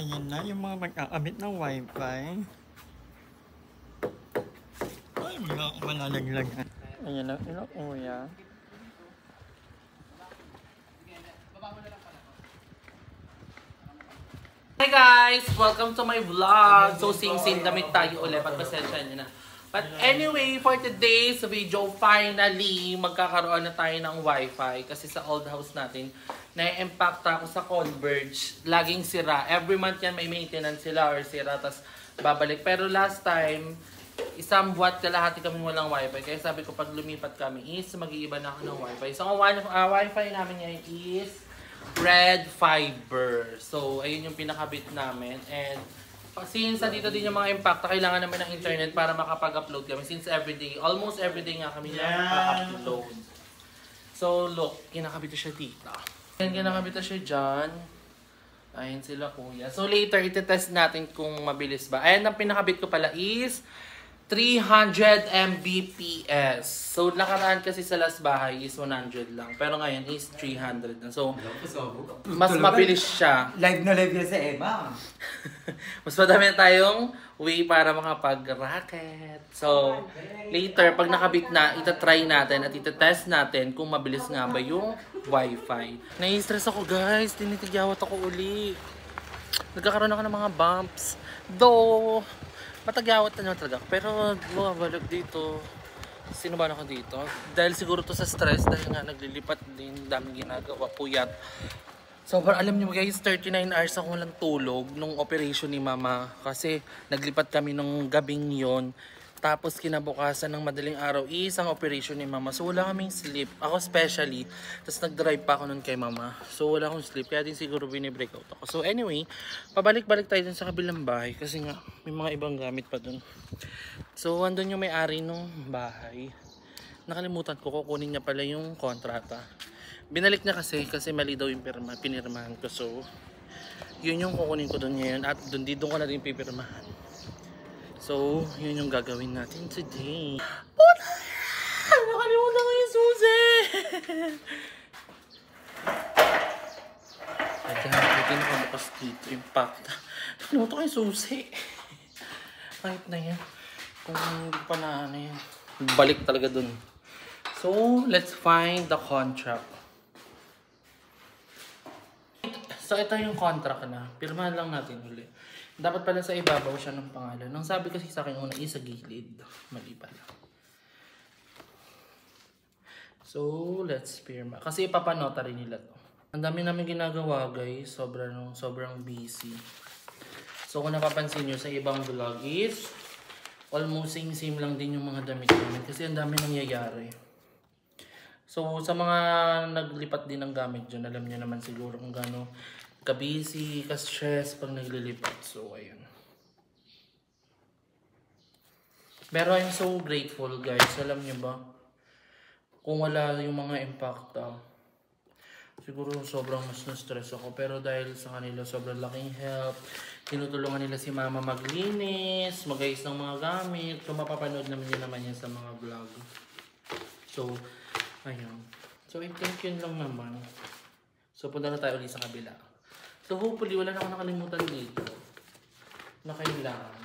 Ayan na yung mga mag-aabit ng wifi. Ay, malalaglag. Ayan na, kuya. Hi guys! Welcome to my vlog! So same damit tayo ulit at pasensya nyo na. But anyway, for today's video, finally, magkakaroon na tayo ng wifi. Kasi sa old house natin, na-impact ako sa Converge. Laging sira. Every month yan may maintenance sila or sira, tas babalik. Pero last time, isang buwan kalahati kami walang wifi. Kaya sabi ko, pag lumipat kami is, mag-iiba na ako ng wifi. So, ang wifi namin ngayon is Red Fiber. So, ayun yung pinakabit namin. And since dito din yung mga impact, kailangan namin ng internet para makapag-upload kami. Since everyday, almost everyday nga kami nakaka-upload. So, look, kinakabit siya dito. Ayan, kinakabit siya dyan. Ayan sila kuya. So, later, itetest natin kung mabilis ba. Ayan, ang pinakabit ko pala is 300 Mbps. So, nakaraan kasi sa last bahay is 100 lang. Pero ngayon is 300 na. So, mas mabilis siya. Live na live yan sa Emma. Mas madami na tayong way para makapag-racket. So, later, pag nakabit na, itatry natin at itatest natin kung mabilis nga ba yung wifi. Nai-stress ako guys. Tinitigyawat ako uli. Nagkakaroon ako ng mga bumps. Though, matagyawat na naman talaga. Pero, bumabalik dito. Sino ba ako dito? Dahil siguro to sa stress. Dahil nga naglilipat din. Daming ginagawa. Puyat. So, alam niyo guys, 39 hours ako walang tulog nung operation ni mama. Kasi naglipat kami nung gabing yon. Tapos kinabukasan ng madaling araw, isang operation ni mama. So, wala kaming sleep. Ako especially. Tapos nag-drive pa ako nun kay mama. So, wala akong sleep. Kaya din siguro binibreakout ako. So, anyway, pabalik-balik tayo dun sa kabilang bahay. Kasi nga, may mga ibang gamit pa dun. So, andun yung may-ari nung bahay. Nakalimutan ko, kukunin niya pala yung kontrata. Binalik niya kasi mali daw yung pinirmahan ko. So, yun yung kukunin ko dun ngayon. At dun ko na rin pipirmahan. So, yun yung gagawin natin today. Puta! Nakalimutan ko yung susi! Ayan, pwede nakabukas dito yung pakta. Nakalimutan ko yung susi. Kahit na yan. Kung hindi pa na ano yan. Balik talaga dun. So, let's find the contract. So, ito yung contract na. Pirmahan lang natin ulit. Dapat pala sa ibabaw siya ng pangalan. Nang sabi kasi sa akin una, sa gilid. Mali pala. So, let's pirma. Kasi ipapanotary nila to. Ang dami namin ginagawa guys. Sobrang busy. So, kung napapansin nyo sa ibang vlog is almost same lang din yung mga damit namin. Kasi ang dami nangyayari. So, sa mga naglipat din ng gamit dyan, alam niyo naman siguro kung gano'n ka-busy, ka-stress pag naglilipat. So, ayun. Pero I'm so grateful guys. Alam niyo ba? Kung wala yung mga impacta, siguro sobrang mas na-stress ako. Pero dahil sa kanila, sobrang laking help. Tinutulungan nila si mama maglinis, mag-ayos ng mga gamit. Kung mapapanood naman yan sa mga vlog. So, ayun. So, I think yun lang naman. So, punta na tayo ulit sa kabila. So, hopefully, wala na ako nakalimutan dito na kailangan.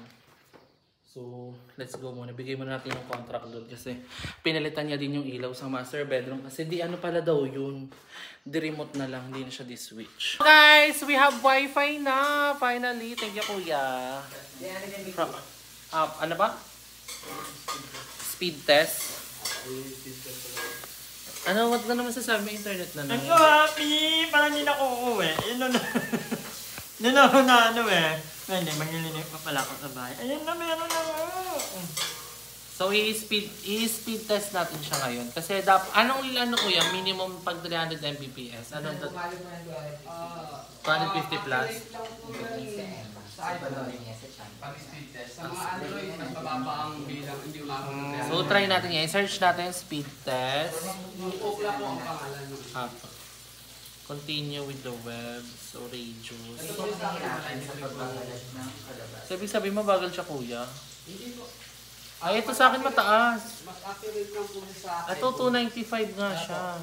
So, let's go muna. Bigay muna natin yung contract doon kasi pinalitan niya din yung ilaw sa master bedroom. Kasi di ano pala daw yun. Di remote na lang. Di na siya di-switch. Guys, we have wifi na. Finally. Thank you, kuya. Ano ba? Speed test. Ano, what na naman sasabi may internet na I'm so happy! Parang hindi na ako uuwi. Yun na ano eh. Hindi, maglilinig pa pala ako sa bahay. Ayun na, meron na nga. So, i-speed test natin siya ngayon. Kasi, anong kuya, minimum pag 300 Mbps? Anong 250 plus? Pag-speed test. Sa mga Android, mas mababa ang bilang, hindi umabot. So, try natin yan. Search natin speed test. Ukla po ang pangalan nung continue with the web. So, radius. Ito po nahihirapan sa pagbabalat ng kalabas. Sabi mo, bagal siya, kuya. Hindi po. Ay, ito sa akin mataas. Mas accurate lang po sa akin. Ito, 295 nga siya.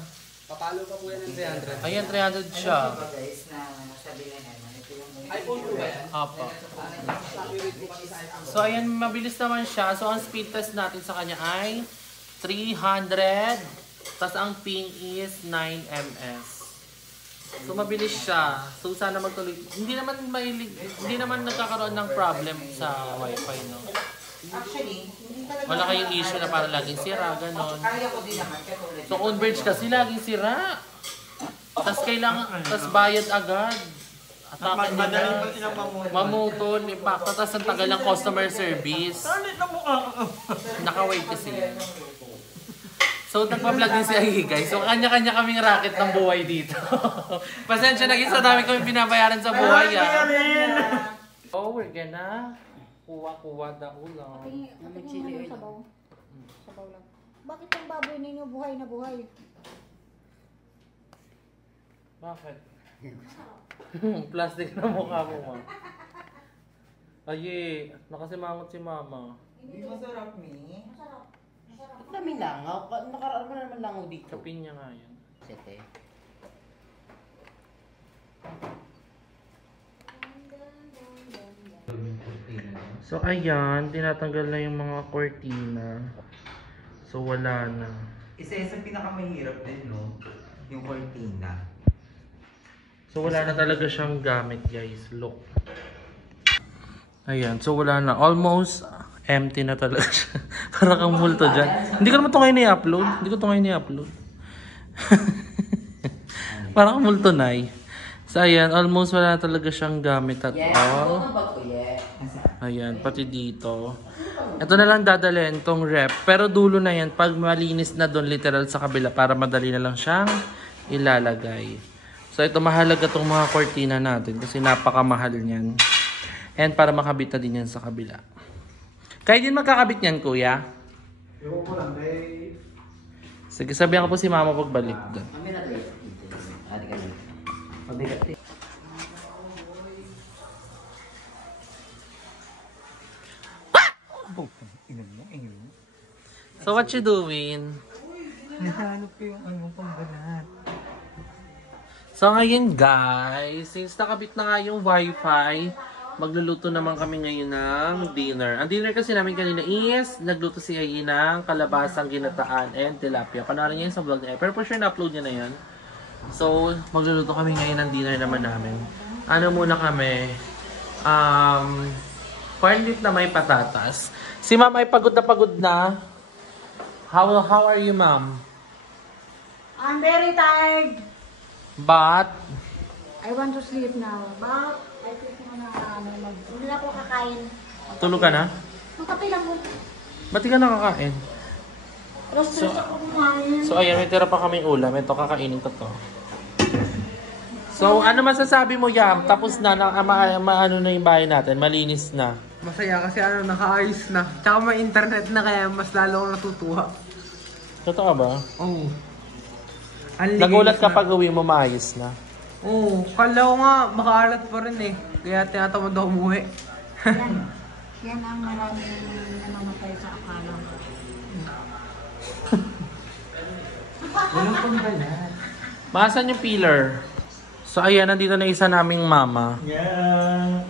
Papalo pa po yan ng 300. Ayan, 300 siya. Ano guys na sabi na naman, ito yung iPhone 2 ba yan? Apo. Copyright po kami sa iPhone. So, ayan, mabilis naman siya. So, ang speed test natin sa kanya ay 300. Tapos, ang ping is 9 ms. So, mabilis siya. So, sana magtuloy. Hindi naman nagkakaroon ng problem sa wifi, no? actually, hindi talaga. Wala kayong issue na para laging sira, ganon. Kaya ko din naman, katulad. So, Converge kasi laging sira. Tapos, tapos bayad agad. Atake Madali pa nila. silang mamutol. Mamutol, impacto. Tapos, ang tagal ng customer service. Salit na mukha ko. Naka-wait kasi. So, nagpa-vlog din si Ayi, guys. So, kanya-kanya kaming racket ng buhay dito. Pasensya na, sa dami kami binabayaran sa buhay, ah. Oh, we're gonna kuha-kuha na ulam. Chili sabaw. Sabaw lang. Bakit ang baboy ninyo buhay na buhay? Bakit? Plastic na mukha mo, ma. Ayi, nakasimangot si mama. Hindi masarap, Mi. Masarap. Masarap. Daming langaw. Nakaraan mo na naman langaw dito. Kapin niya nga yan. Sete. So, ayan, tinatanggal na yung mga cortina. So, wala na. Isa sa pinakamahirap din, no? Yung cortina. So, wala na talaga siyang gamit, guys. Look. Ayan, so wala na. Almost empty na talaga siya. Para kang multo dyan. Hindi ko naman ito ngayon i-upload. Hindi ko ito ngayon i-upload. Para kang multo, Nay. So, ayan, almost wala na talaga siyang gamit at all. Ayan, pati dito. Ito na lang dadalhin, tong rep. Pero dulo na yan, pag malinis na doon literal sa kabila, para madali na lang siyang ilalagay. So, ito mahalaga tong mga cortina natin kasi napakamahal niyan. And para makabit na din yan sa kabila. Kaya din magkakabit niyan, kuya? Ewan ko lang, eh. Sige, sabihan ko po si mama pagbalik doon. Kami na rin. Ate ka lang. Mabigat eh. So, what you doing? Nahanap ko yung pambalat. So, ngayon guys, since nakabit na nga yung wifi, magluluto naman kami ngayon ng dinner. Ang dinner kasi namin kanina is, nagluto si Ayi ng kalabasang ginataan and tilapia. Panoorin niya yun sa vlog niya. Pero for sure na-upload niya na yun. So, magluluto kami ngayon ng dinner naman namin. Ano muna kami? Corn beef na may patatas. Si ma'am ay pagod na. How are you, ma'am? I'm very tired. But, I want to sleep now. But, I think na hindi na ako kakain. tulog ka na? Ang kape lang po. Ba't di ka nakakain? Alas 3 ako kumain. So, ayan, may tira pa kaming ulam. Ito, kakainin ko to. So, ano masasabi mo, Yam? Tapos na, ano na yung bahay natin? Malinis na. Masaya kasi nakaayos na. Tsaka may internet na kaya mas lalo akong natutuwa. Totoo ba? Oo. Nagulat ka pag uwi mo, maayos na. Oo. Kala ko nga makaalat pa rin eh. Kaya tinatamad ako umuwi. Yan. Yan ang maraming namamatay sa akala. Walang pambalat. Maasan yung pillar? So, ayan, nandito na isa naming mama. Yeah.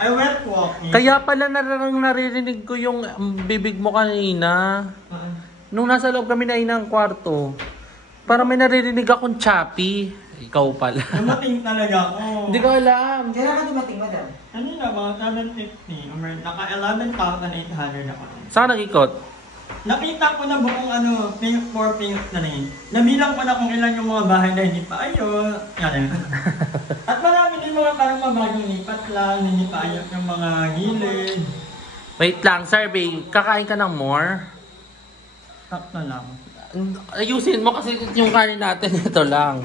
I went walking. Kaya pala naririnig ko yung bibig mo kanina. Nung nasa loob kami na inang kwarto. Parang may naririnig akong choppy. Ikaw pala. Dumating talaga ako. Hindi ko alam. Kaya ka dumating, madam? Kanina, mga 7:50. Naka 11,800 ako. Saan nag-ikot? Nakita ko na buong pink na rin. Nabilang ko na kung ilan yung mga bahay na hindi pa ayos. Yan. At marami din mga parang mabagong lipat lang, hindi pa ayos yung mga gilid. Wait lang, survey. Kakain ka ng more? Sakto lang. Ayusin mo kasi yung kanin natin. Ito lang.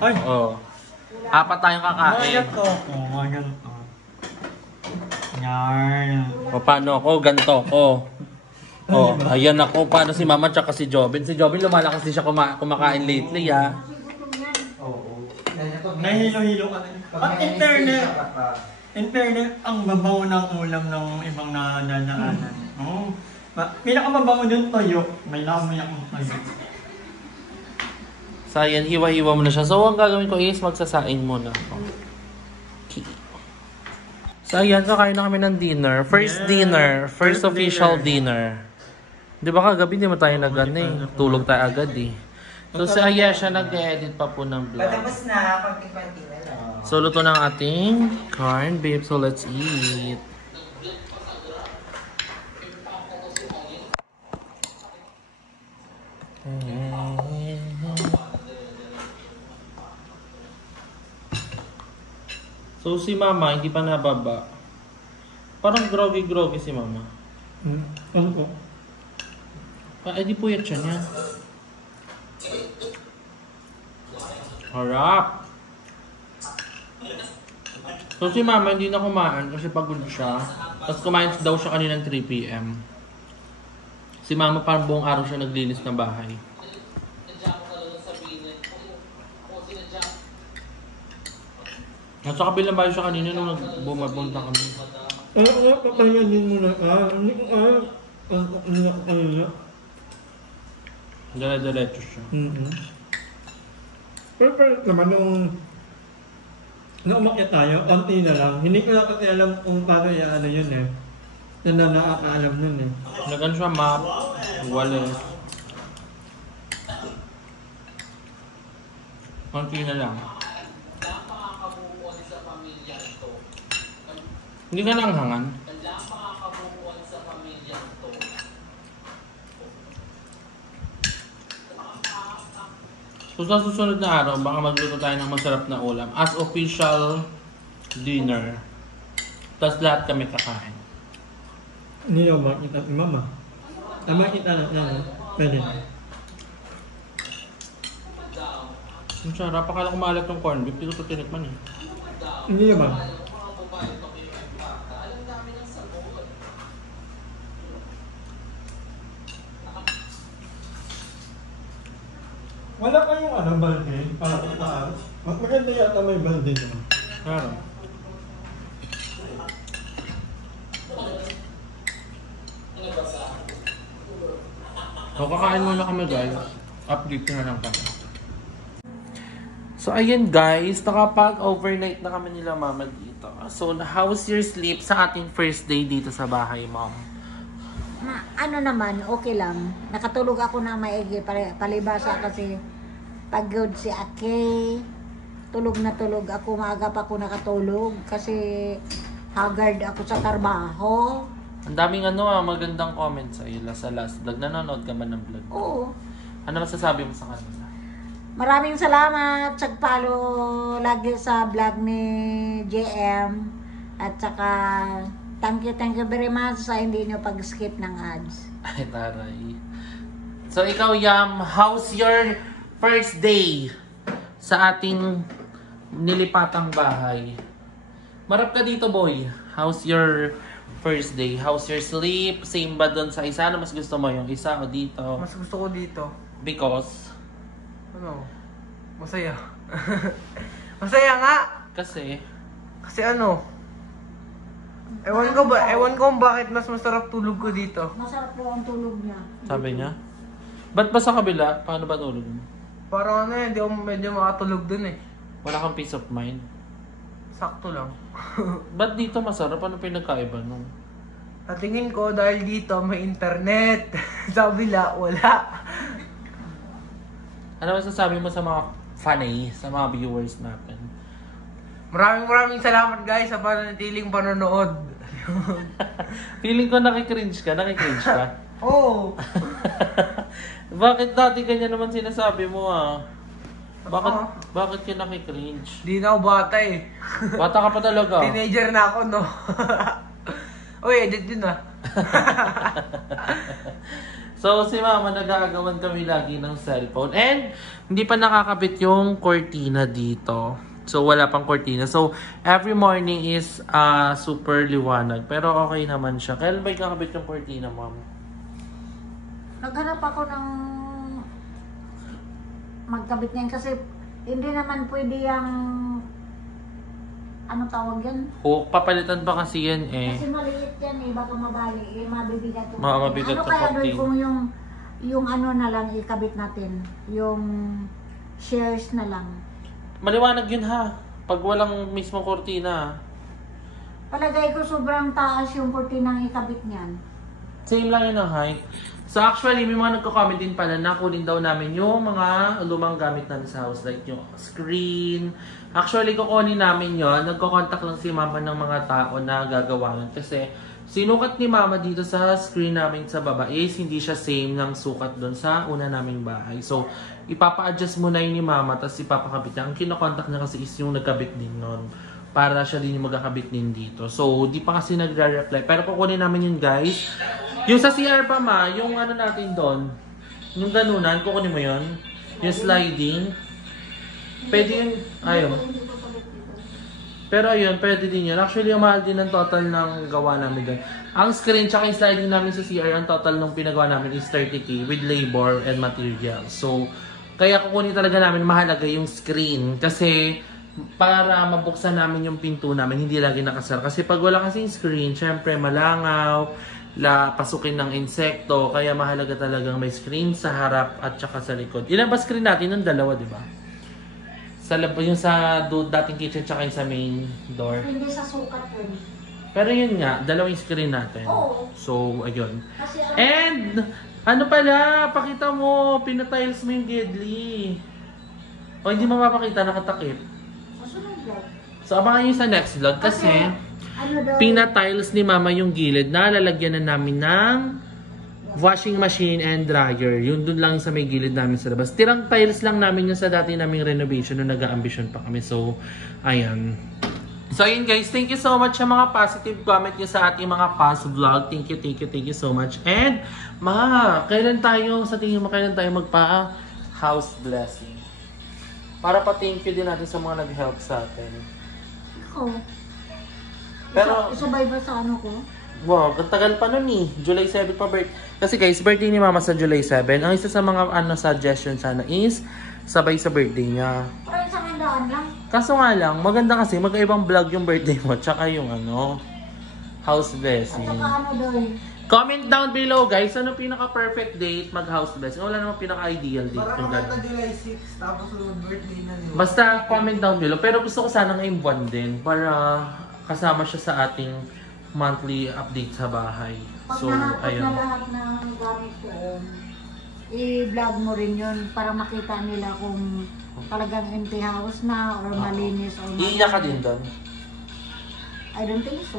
Ay! Oh. Apat tayong kakain. Ganito ako. Ganito. Yan. O paano ako? Ganto ko. Oh, ayan ako. Paano si Mama tsaka si Jobin? Si Jobin lumalakas din siya kumakain lately, ha? Oo. Nahilo-hilo ka na. At internet, ang babaw ng ulam ng ibang nadadaanan. Oh. Pinakamabango dun toyo. May lamoy akong toyo. So, ayan, hiwa-hiwa mo na siya. So, ang gagawin ko is magsasaing muna ako. Okay. So, ayan, kakain na kami ng dinner. First dinner. First official dinner. Di ba kagabi, di mo tayo tulog tayo agad eh. So, si Ayesha nag-edit pa po ng vlog. Patapos na, konti-konti na lang. So, luto ng ating corn beef. So, let's eat. So, si Mama, hindi pa nababa. Parang groggy-groggy si Mama. Ano po? Di puyat siya niya. Harap! So, si Mama hindi na kumain kasi pagod siya. Tapos kumain daw siya kanina ng 3 PM. Si Mama parang buong araw siya naglinis ng bahay. Nasa kabilang bahay siya kanina nung bumapunta kami. Papahinga din muna ka. Hindi ko kanina. Dala-diretso siya. Pero naman nung umakyat tayo, konti na lang. Hindi ko na kasi alam kung paano ano yun eh. Na nakakaalam nun eh. Nagan siya map, wallet. Konti na lang. Hindi ka nanghangan. So sa susunod na araw, baka magluto tayo ng masarap na ulam as official dinner. Tapos lahat kami kakain. Hindi na makita si Mama. Makita na yan. Pwede. Ang sarap, akala ko maalat yung corn beef, hindi ko ito tinikman eh. Hindi na ba? Wala kayong balde para sa taas. Maganda yata may balde naman. Claro. So kakain muna kami guys. Update na lang kami. So ayan guys, nakapag-overnight na kami nila Mama dito. So how's your sleep sa ating first day dito sa bahay, Mom? Ano naman, okay lang. Nakatulog ako na maigi, palibasa kasi pagod si Ake. Tulog na tulog ako, maaga pa ako nakatulog kasi haggard ako sa trabaho. Ang daming magandang comments sa iyo sa last vlog. Nanonood ka ba ng vlog? Oo. Ano masasabi mo sa kanila? Maraming salamat sa follow lagi sa vlog ni JM. At saka thank you very much sa hindi nyo pag-skip ng ads. Ay, taray. So, ikaw, Yam, how's your first day sa ating nilipatang bahay? Marap ka dito, boy. How's your first day? How's your sleep? Same ba doon sa isa? Ano mas gusto mo? Yung isa o dito? Mas gusto ko dito. Because? Ano? Masaya. Masaya nga! Kasi? Kasi ano? Ewan ko bakit mas masarap tulog ko dito. Masarap po ang tulog niya. Sabi niya? Ba't ba sa kabila? Paano ba tulog mo? Parang hindi ako medyo makatulog dun eh. Wala kang peace of mind? Sakto lang. Ba't dito masarap? Ano pinagkaiba nung? At tingin ko dahil dito may internet. Sa kabila, wala. Ano masasabi mo sa mga funny, sa mga viewers natin? Maraming salamat guys sa pananatiling panonood. Feeling ko nakikringe ka. Nakikringe ka? Oo. Bakit dati ganyan naman sinasabi mo Bakit ka nakikringe? Di na ako bata eh. Bata ka pa talaga. Teenager na ako no. Uy, edit yun ah. So, si Mama, nag-aagawan kami lagi ng cellphone. And, hindi pa nakakabit yung cortina dito. So, wala pang cortina. So, every morning is super liwanag. Pero okay naman siya. Kailan ba ikakabit yung cortina, Mom? Naghanap ako ng magkabit niyan kasi hindi naman pwede yung ano tawag yan? Hook, papalitan pa kasi yan eh. Kasi maliit yan eh, baka mabali, mabibigat yung Mabigat ano yung kaya kortina. doon kung yung ano na lang ikabit natin, yung shares na lang. Maliwanag yun ha. Pag walang mismo kortina. Palagay ko sobrang taas yung kortinang ikabit niyan. Same lang yun ang height. So actually, may mga nagko-comment din pala na kunin daw namin yung mga lumang gamit namin sa house. Like yung screen. Actually, kukunin namin yon. Nagko-contact lang si mama ng mga tao na gagawa yun. Kasi sinukat ni mama dito sa screen namin sa baba is hindi siya same ng sukat doon sa una naming bahay. So, ipapa-adjust muna yun ni mama tapos ipapakabit niya. Ang kinokontak niya kasi is yung nagkabit din nun. Para siya din yung magkakabit din dito. So, di pa kasi nagre-reply. Pero kukunin namin yun, guys. Yung sa CR pa ma, yung ano natin doon, yung ganunan, kukunin mo yun. Yung sliding. Pwede yun, ayun. Pero ayun, pwede din yun. Actually, yung mahal din ang total ng gawa namin doon. Ang screen tsaka yung sliding namin sa CR, ang total ng pinagawa namin is 30k with labor and material. So, kaya kukunin talaga namin mahalaga yung screen. Kasi, para mabuksan namin yung pinto namin, hindi lagi nakasara. Kasi pag wala kasing screen, syempre malangaw, pasukin ng insekto, kaya mahalaga talagang may screen sa harap at saka sa likod. Ilan ba screen natin? Yung dalawa, di ba? Sa yung sa dating kitchen tsaka yung sa main door. Hindi sa sukat yun. Pero yun nga, dalawang screen natin. Oo. So, ayun. Kasi And, ano pala, pakita mo, pinatiles mo yung Gedli. O hindi mo mapakita, nakatakip. masunod vlog. So, abangan nyo sa next vlog kasi Ano daw? pinatiles ni mama yung gilid na lalagyan na namin ng washing machine and dryer. Yun dun lang sa may gilid namin sa labas. Tirang tiles lang namin yun sa dati naming renovation nung nag-a-ambition pa kami. So, ayan. So, ayun guys. Thank you so much sa mga positive comment nyo sa ating mga past vlog. Thank you so much. And, kailan tayo, sa tingin mo, kailan tayo magpa-house blessing? Para pa-thank you din natin sa mga nag-help sa atin. Ako. Pero, Isabay ba sa ano ko? wow, ang tagal pa nun eh. July 7 pa birthday. Kasi guys, birthday ni mama sa July 7. Ang isa sa mga suggestion sana is sabay sa birthday niya. Parang sa handaan lang. Kaso nga lang, maganda kasi magkaibang vlog yung birthday mo tsaka yung house At blessing. saka ano doon. Comment down below guys, ano pinaka-perfect date mag-house blessing? Wala namang pinaka-ideal date Parang yung maganda gano'n. July 6, tapos sunod birthday na niyo. Basta comment down below. Pero gusto ko sana ngayong buwan din para kasama siya sa ating monthly update sa bahay. Pag So, nahakot na ayun. lahat ng gamit ko, i-vlog mo rin yun para makita nila kung talagang empty house na or malinis or Iiyak ka din doon. I don't think so.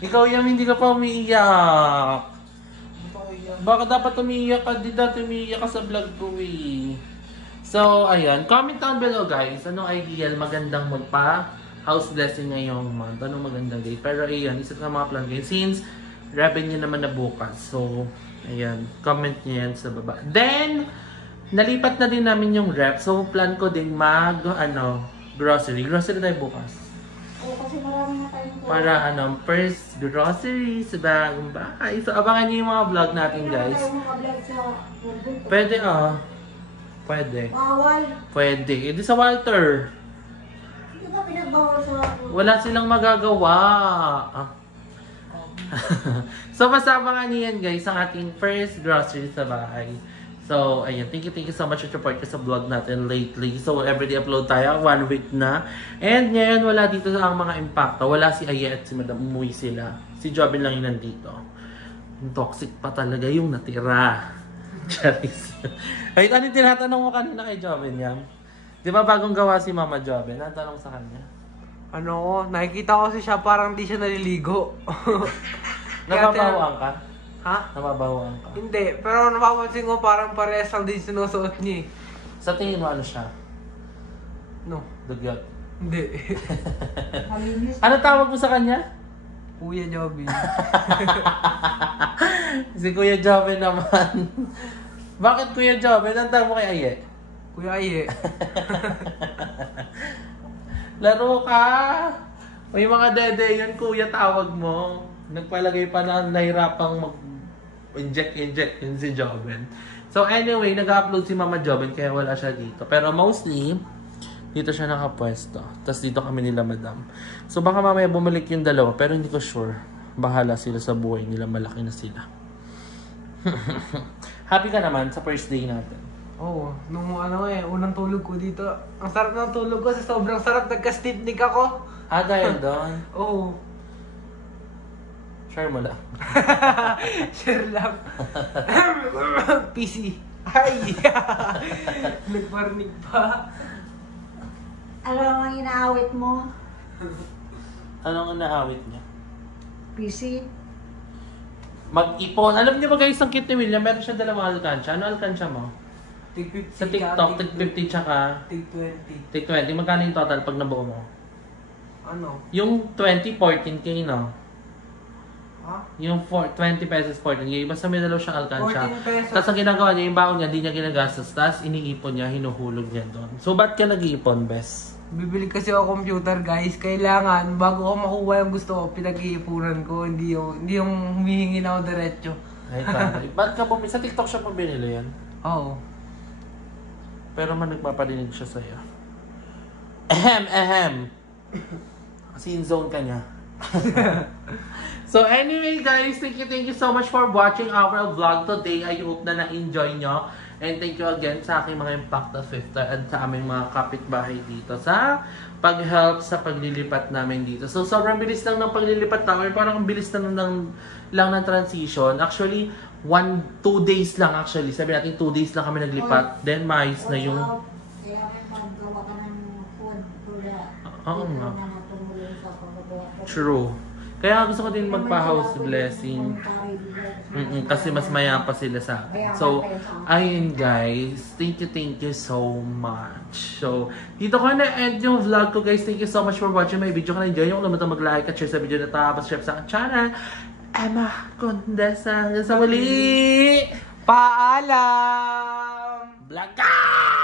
Ikaw yung hindi ka pa umiiyak. Baka dapat umiiyak ka. Di dati umiiyak ka sa vlog ko eh. So, ayun. Comment down below guys. Anong ideal magandang house blessing ngayong month? Anong magandang date? Pero ayun, isa sa mga plan ko yun. Since revenue naman na bukas. So, ayun. Comment nyo yan sa baba. Then, nalipat na din namin yung rep. So, plan ko din grocery. Grocery tayo bukas. Kasi marami na tayong Para first grocery sa bagong bahay. So, abangan niyo yung mga vlog natin guys. Pwede Pwede. Bawal. Pwede. Hindi sa Walter. Hindi ba pinagbawal sa... Wala silang magagawa. So, basta abangan niyo yan guys ang ating first grocery sa bahay. So, ayun. Thank you so much for support sa vlog natin lately. So, everyday upload tayo. 1 week na. And ngayon, wala dito sa mga impacto. Wala si Aya at si Madam. Umuwi sila. Si Jobin lang yung nandito. Yung toxic pa talaga yung natira. Charis. Ay, ano yung tinatanong mo kanina kay Jobin yan? Di ba bagong gawa si Mama Jobin? Ang tanong sa kanya? Nakikita ko kasi siya parang di siya naliligo. Nababawaan ka? Ha? Nababawaan ka? Hindi, pero napapansin ko parang parehas lang din sinusuot niya eh. Sa tingin mo ano siya? No, Dugyot. hindi. Malinis. Ano tawag mo sa kanya? Kuya Joby. Si Kuya Jobin naman. Bakit Kuya Jobin? Ang tawag mo kay Aye? Kuya Aye. Laro ka! May mga dede yun, Kuya tawag mo. Nagpalagay pa na nahirapang mag-inject yun si Jobin. So anyway, nag-upload si Mama Jobin kaya wala siya dito. Pero mostly, dito siya nakapwesto. Tapos dito kami nila Madam. So baka mamaya bumalik yung dalawa pero hindi ko sure. Bahala sila sa buhay nila, malaki na sila. Happy ka naman sa first day natin? Oo, nung unang tulog ko dito. Ang sarap ng tulog ko, sa sobrang sarap, nagka-sleep ako. Dahil doon. Oo. Share mo lang. Share lang. PC. Ay! Nagparinig pa. Ano ang inaawit mo? Anong naawit niya? PC? Mag-ipon. Alam niyo ba guys, ang cute ni William, meron siya dalawang alkansya. Ano alkansya mo? Tig 50 Sa TikTok, tig 50 tsaka Tig 20. tig 20. Magkano yung total pag nabuo mo? Ano? Yung 20, 14K, no? Ha? Yung 20 pesos, 14K. Basta may dalaw siyang alkansya. 14 pesos. Tapos ang ginagawa niya, yung baon niya, hindi niya ginagastos. Tapos iniipon niya, hinuhulog niya doon. So, ba't ka nag-iipon, Bes? Bibili kasi ako computer, guys. Kailangan, bago ako makuha yung gusto ko, pinag-iipunan ko. Hindi yung humihingi na ako diretso. Ay, pare. Ba't ka bumili? Sa TikTok siya pabinili yan? Oo. Pero man nagpaparinig siya sa'yo. Ahem. Kasi in zone ka niya. So anyway guys, thank you so much for watching our vlog today. I hope na na-enjoy nyo. And thank you again sa aking mga Impacta Swifter at sa aming mga kapitbahay dito sa pag-help sa paglilipat namin dito. So sobrang bilis lang ng paglilipat namin. Parang ang bilis lang ng transition. Actually, 2 days lang actually. Sabi natin 2 days lang kami naglipat. Then mais na yung... Kaya maggawa ka ng food para Oo nga. na tumulong sa paggawa. True. Kaya gusto ko din magpa-house blessing. Kasi mas maya pa sila sa akin. So, ayun guys. Thank you so much. So, dito ko na-end yung vlog ko guys. Thank you so much for watching my video. Kung na-enjoy nyo, kung naman mag-like at share sa video na ito. Subscribe sa aking channel. Emma Condesa. Hanggang sa muli! Paalam! Vlog ka!